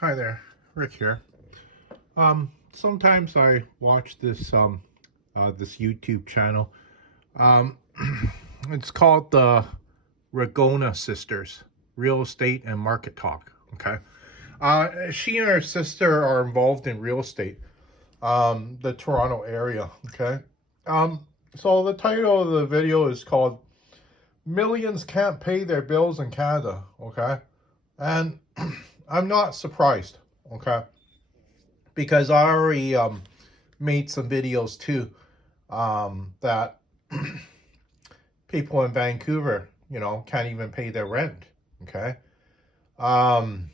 Hi there, Rick here. Sometimes I watch this YouTube channel. Um, it's called the Ragona Sisters, Real Estate and Market Talk. Okay. She and her sister are involved in real estate, the Toronto area. Okay. Um, so the title of the video is called "Millions Can't Pay Their Bills in Canada." Okay, and I'm not surprised. Okay, because I already made some videos too, that people in Vancouver, can't even pay their rent. Okay. Um,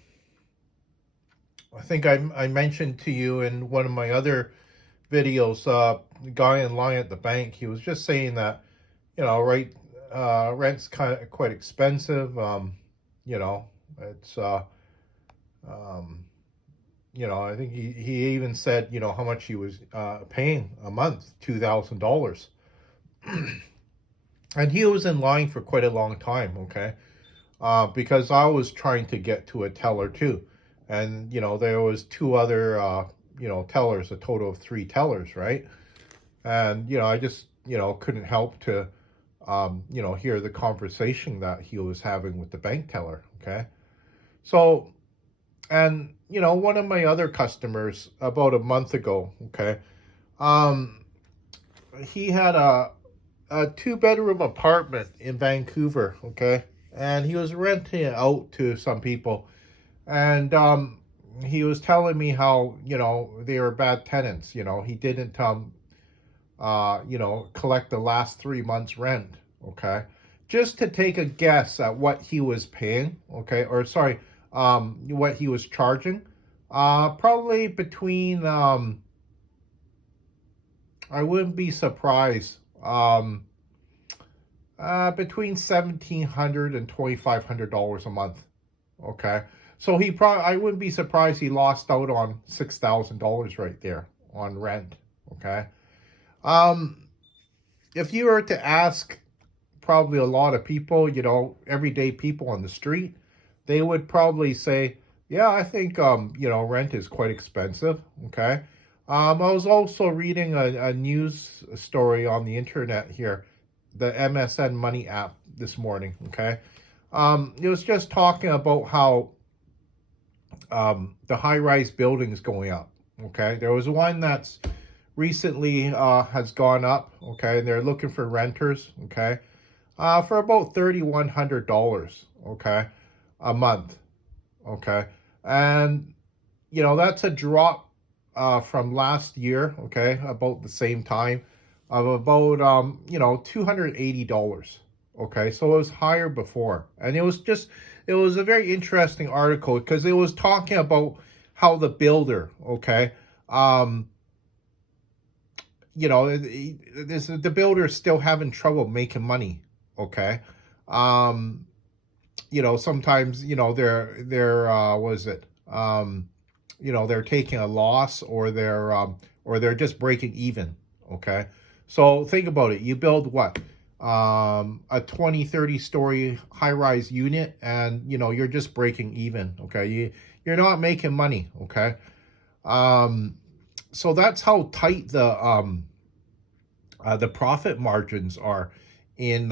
I think I mentioned to you in one of my other videos, the guy in line at the bank, he was just saying that, right, rent's kind of quite expensive. You know, it's, um, I think he even said, how much he was paying a month, $2,000. And he was in line for quite a long time, okay? Because I was trying to get to a teller too. And, there was two other, tellers, a total of three tellers, right? And, I just, couldn't help to, hear the conversation that he was having with the bank teller, okay? So, and, one of my other customers about a month ago, okay, um, he had a two-bedroom apartment in Vancouver, okay? And he was renting it out to some people. And he was telling me how, they were bad tenants. He didn't, collect the last 3 months' rent, okay? Just to take a guess at what he was paying, okay? Or, sorry, what he was charging. Probably between, I wouldn't be surprised, between $1,700 and $2,500 a month. Okay, so he probably, I wouldn't be surprised he lost out on $6,000 right there on rent. Okay, um, if you were to ask probably a lot of people, everyday people on the street, they would probably say, "Yeah, I think rent is quite expensive." Okay, I was also reading a news story on the internet here, the MSN Money app this morning. Okay, it was just talking about how the high-rise buildings going up. Okay, there was one that's recently has gone up. Okay, and they're looking for renters. Okay, for about $3,100. Okay, a month. Okay, and that's a drop from last year. Okay, about the same time, of about $280. Okay, so it was higher before, and it was a very interesting article because it was talking about how the builder, okay, um, the builder is still having trouble making money. Okay, um, sometimes they're was it they're taking a loss, or they're just breaking even. Okay, so think about it. You build what, a 20-30 story high-rise unit, and you're just breaking even. Okay, you're not making money. Okay, um so that's how tight the profit margins are in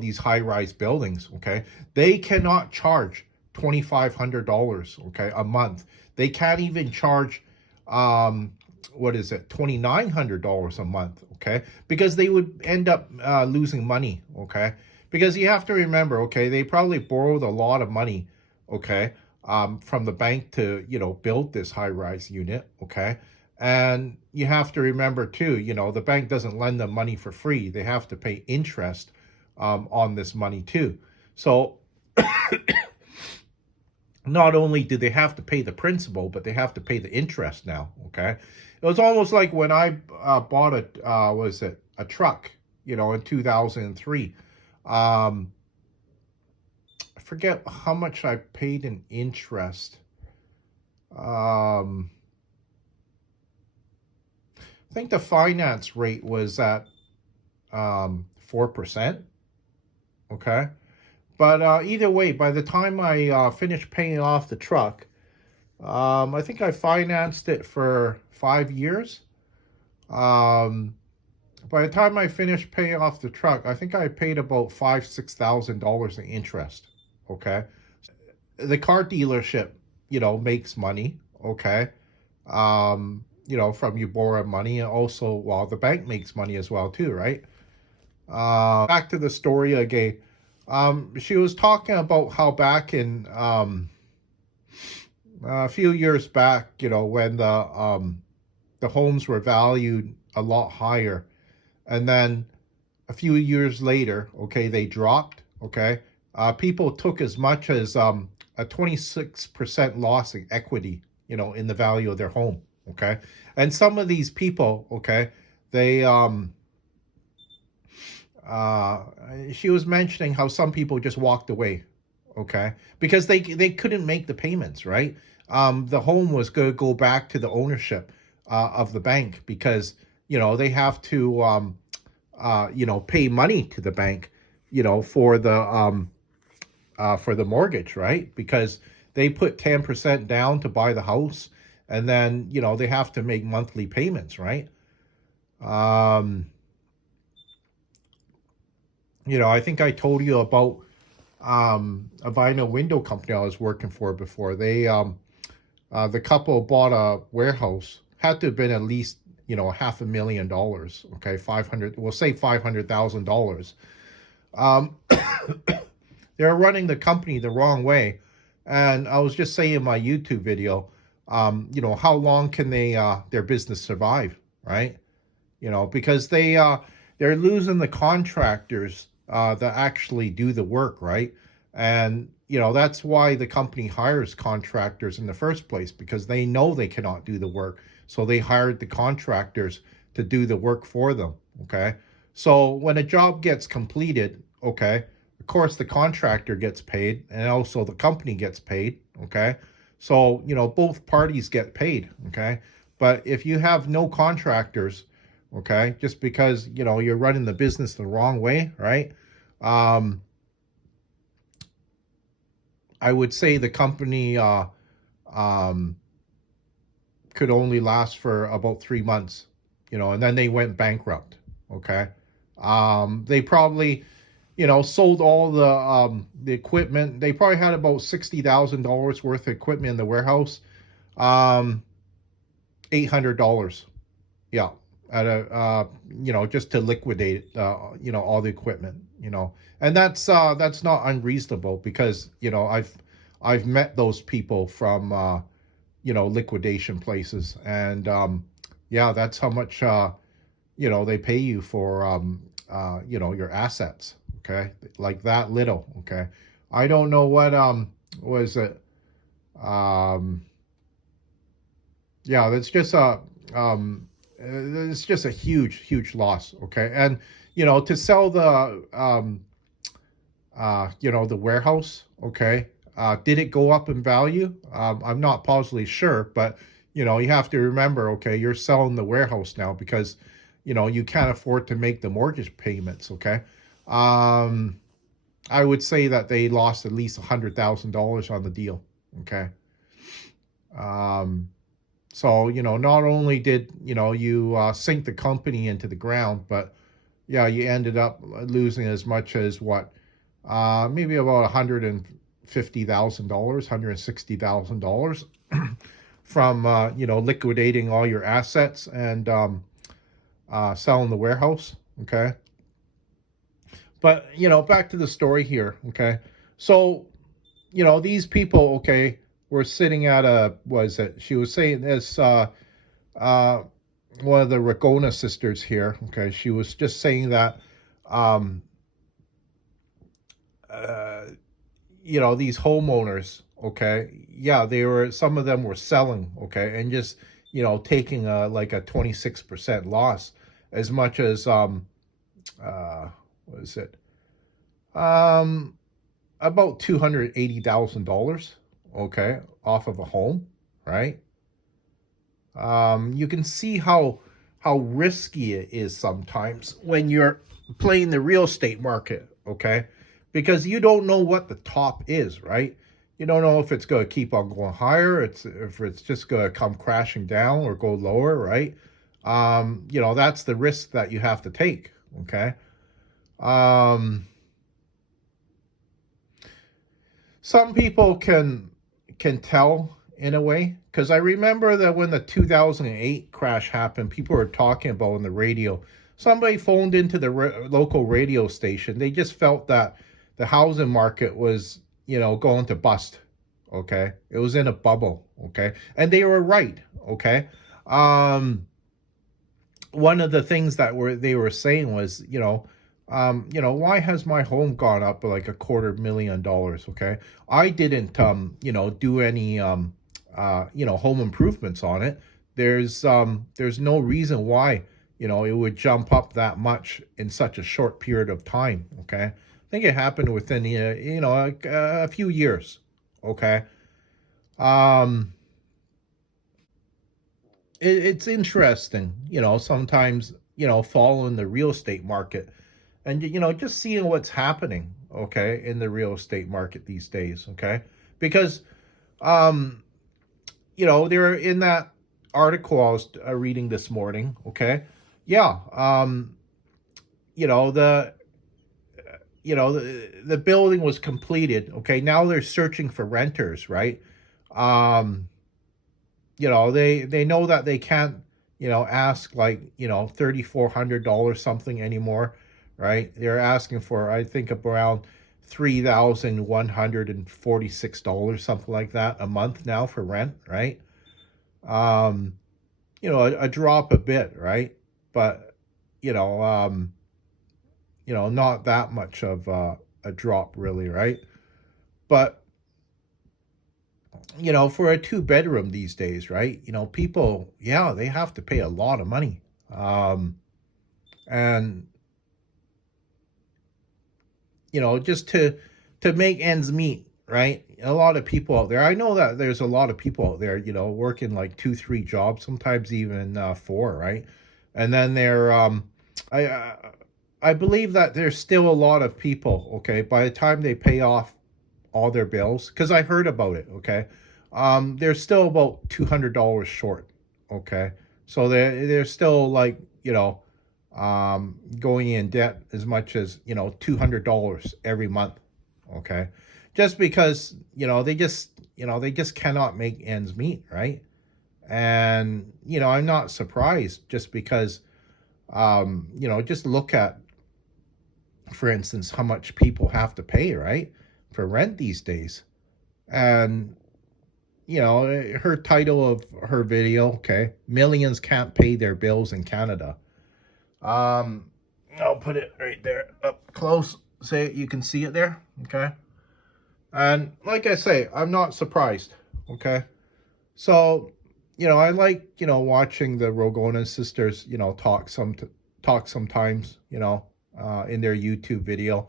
these high rise buildings. Okay, they cannot charge $2,500, okay, a month. They can't even charge what is it, $2,900 a month. Okay, because they would end up losing money. Okay, because you have to remember, okay, they probably borrowed a lot of money. Okay, from the bank to build this high rise unit. Okay, and you have to remember too, the bank doesn't lend them money for free. They have to pay interest on this money too. So not only do they have to pay the principal, but they have to pay the interest now. Okay, it was almost like when I bought was it a truck, in 2003. Um, I forget how much I paid in interest. Um, I think the finance rate was at 4%. Okay. But either way, by the time I finished paying off the truck, I think I financed it for 5 years. Um, by the time I finished paying off the truck, I think I paid about $6,000 in interest. Okay. The car dealership, makes money. Okay. From you borrow money, and also, well, the bank makes money as well too, right? Back to the story again. She was talking about how back in a few years back, when the homes were valued a lot higher, and then a few years later, okay, they dropped. Okay, people took as much as a 26% loss in equity, in the value of their home. Okay, and some of these people, okay, they uh, she was mentioning how some people just walked away, okay, because they couldn't make the payments, right? The home was going to go back to the ownership of the bank because they have to pay money to the bank, for the mortgage, right? Because they put 10% down to buy the house, and then they have to make monthly payments, right? Um, I think I told you about a vinyl window company I was working for before. The couple bought a warehouse. Had to have been at least $500,000. Okay, 500. We'll say $500,000. Um, they're running the company the wrong way, and I was just saying in my YouTube video, how long can their business survive, right? Because they're losing the contractors that actually do the work, right? And that's why the company hires contractors in the first place, because they know they cannot do the work, so they hired the contractors to do the work for them. Okay, so when a job gets completed, okay, of course the contractor gets paid, and also the company gets paid. Okay, so both parties get paid. Okay, but if you have no contractors, okay, just because you're running the business the wrong way, right? um I would say the company um could only last for about 3 months, and then they went bankrupt. Okay, they probably sold all the equipment. They probably had about $60,000 worth of equipment in the warehouse. um $800, yeah, at a just to liquidate all the equipment, and that's not unreasonable, because I've met those people from liquidation places, and yeah, that's how much they pay you for your assets. Okay, like that little. Okay, I don't know what was it. um yeah, that's just a um it's just a huge loss. Okay, and to sell the warehouse. Okay, did it go up in value? I'm not positively sure, but you have to remember, okay, you're selling the warehouse now because you can't afford to make the mortgage payments. Okay, um I would say that they lost at least $100,000 on the deal. Okay. um so not only did you sink the company into the ground, but yeah, you ended up losing as much as what, maybe about $150,000, $160,000 from liquidating all your assets and selling the warehouse. Okay, but back to the story here. Okay, so these people, okay, were sitting at a, was it, she was saying this, uh one of the Ragona sisters here. Okay, she was just saying that um uh these homeowners, okay, yeah, they were, some of them were selling, okay, and just taking a like a 26% loss, as much as what is it, um about $280,000, okay, off of a home, right? You can see how risky it is sometimes when you're playing the real estate market. Okay, because you don't know what the top is, right? You don't know if it's going to keep on going higher, if it's just going to come crashing down or go lower, right? That's the risk that you have to take, okay? Um, some people can tell in a way, because I remember that when the 2008 crash happened, people were talking about on the radio. Somebody phoned into the local radio station. They just felt that the housing market was, going to bust. Okay, it was in a bubble. Okay, and they were right. Okay, um, one of the things that they were saying was, why has my home gone up like $250,000? Okay, I didn't, do any, home improvements on it. There's no reason why, it would jump up that much in such a short period of time. Okay, I think it happened within, a few years. Okay, um, it's interesting, sometimes, following the real estate market and, just seeing what's happening, okay, in the real estate market these days, okay? Because, um, they're in that article I was reading this morning, okay? Yeah, you know, the, the building was completed, okay? Now they're searching for renters, right? Um, they know that they can't, ask like, $3,400 something anymore, right? They're asking for, I think, around $3,146, something like that, a month now for rent, right? um a drop a bit, right? But, you know um not that much of a drop really, right? But, for a two bedroom these days, right? People, yeah, they have to pay a lot of money. Um, and, just to make ends meet, right? A lot of people out there, I know that there's a lot of people out there, working like two, three jobs, sometimes even four, right? And then I, uh, I believe that there's still a lot of people, okay, by the time they pay off all their bills, because I heard about it, okay, they're still about $200 short, okay, so they're still like, going in debt as much as, $200 every month, okay, just because, they just cannot make ends meet, right? And, I'm not surprised, just because, just look at, for instance, how much people have to pay, right, for rent these days. And, her title of her video, okay, millions can't pay their bills in Canada. Um, I'll put it right there up close. Say you can see it there, okay? And like I say, I'm not surprised, okay? So, I like, watching the Rogona sisters, talk sometimes, in their YouTube video,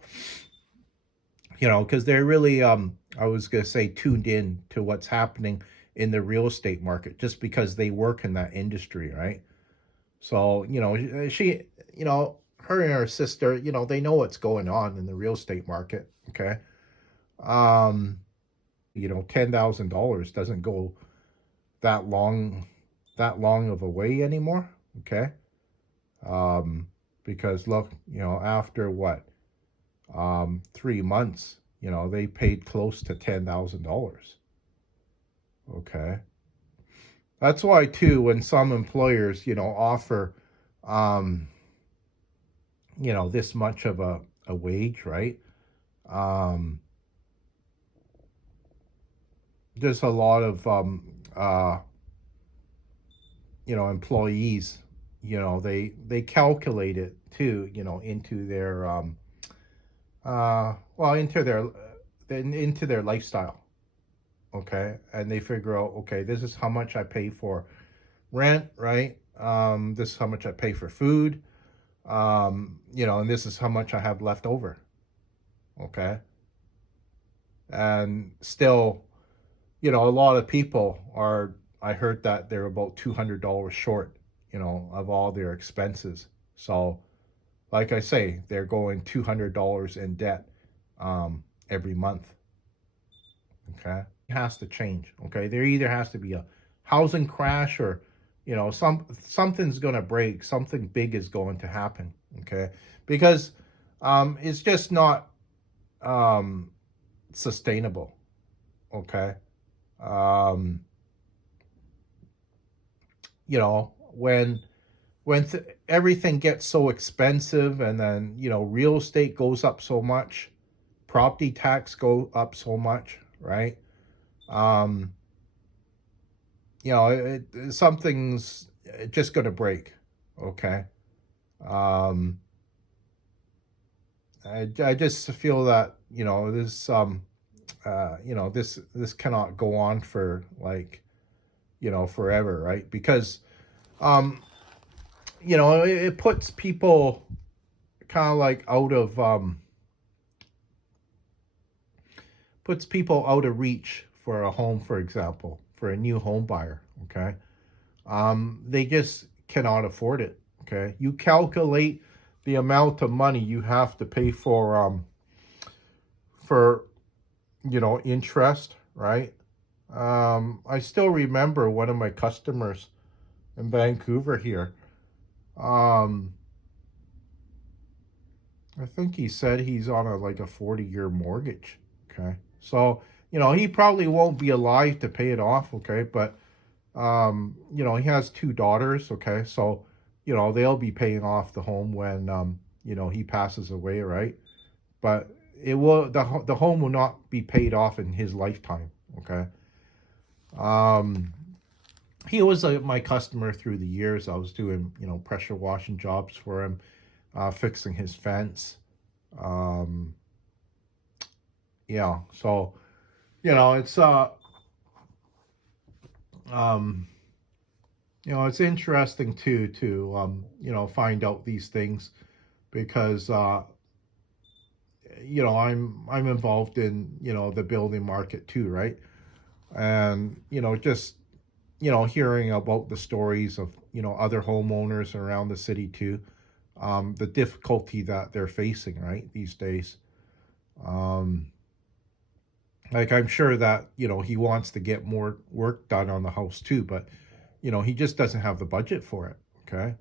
because they're really, I was gonna say, tuned in to what's happening in the real estate market, just because they work in that industry, right? So, her and her sister, they know what's going on in the real estate market. Okay. Um, $10,000 doesn't go that long, that long of a way anymore. Okay. Um, because look, after what, 3 months, they paid close to $10,000. Okay. That's why too, when some employers, offer, um, this much of a wage, right? Um, there's a lot of, employees, they calculate it too, into their, into their lifestyle. Okay. And they figure out, okay, this is how much I pay for rent, right? This is how much I pay for food. And this is how much I have left over. Okay. And still, a lot of people are, I heard that they're about $200 short, of all their expenses. So, like I say, they're going $200 in debt, every month. Okay, it has to change. Okay, there either has to be a housing crash or something's going to break. Something big is going to happen. Okay, because it's just not um, sustainable. Okay, um, when everything gets so expensive, and then real estate goes up so much, property tax go up so much, right? Um, something's just going to break. Okay. Um, I just feel that this cannot go on for like forever, right? Because um, it puts people kind of like puts people out of reach for a home, for example, for a new home buyer. Okay, they just cannot afford it. Okay, you calculate the amount of money you have to pay for interest, right? I still remember one of my customers in Vancouver here. Um, I think he said he's on a 40-year mortgage. Okay, so he probably won't be alive to pay it off. Okay, but he has two daughters. Okay, so they'll be paying off the home when he passes away, right? But the home will not be paid off in his lifetime. Okay. Um, he was my customer through the years. I was doing pressure washing jobs for him, fixing his fence. Um, yeah, so it's um, it's interesting too to find out these things because I'm involved in the building market too, right? And just hearing about the stories of other homeowners around the city too, the difficulty that they're facing right these days. Um, like I'm sure that he wants to get more work done on the house too, but he just doesn't have the budget for it. Okay.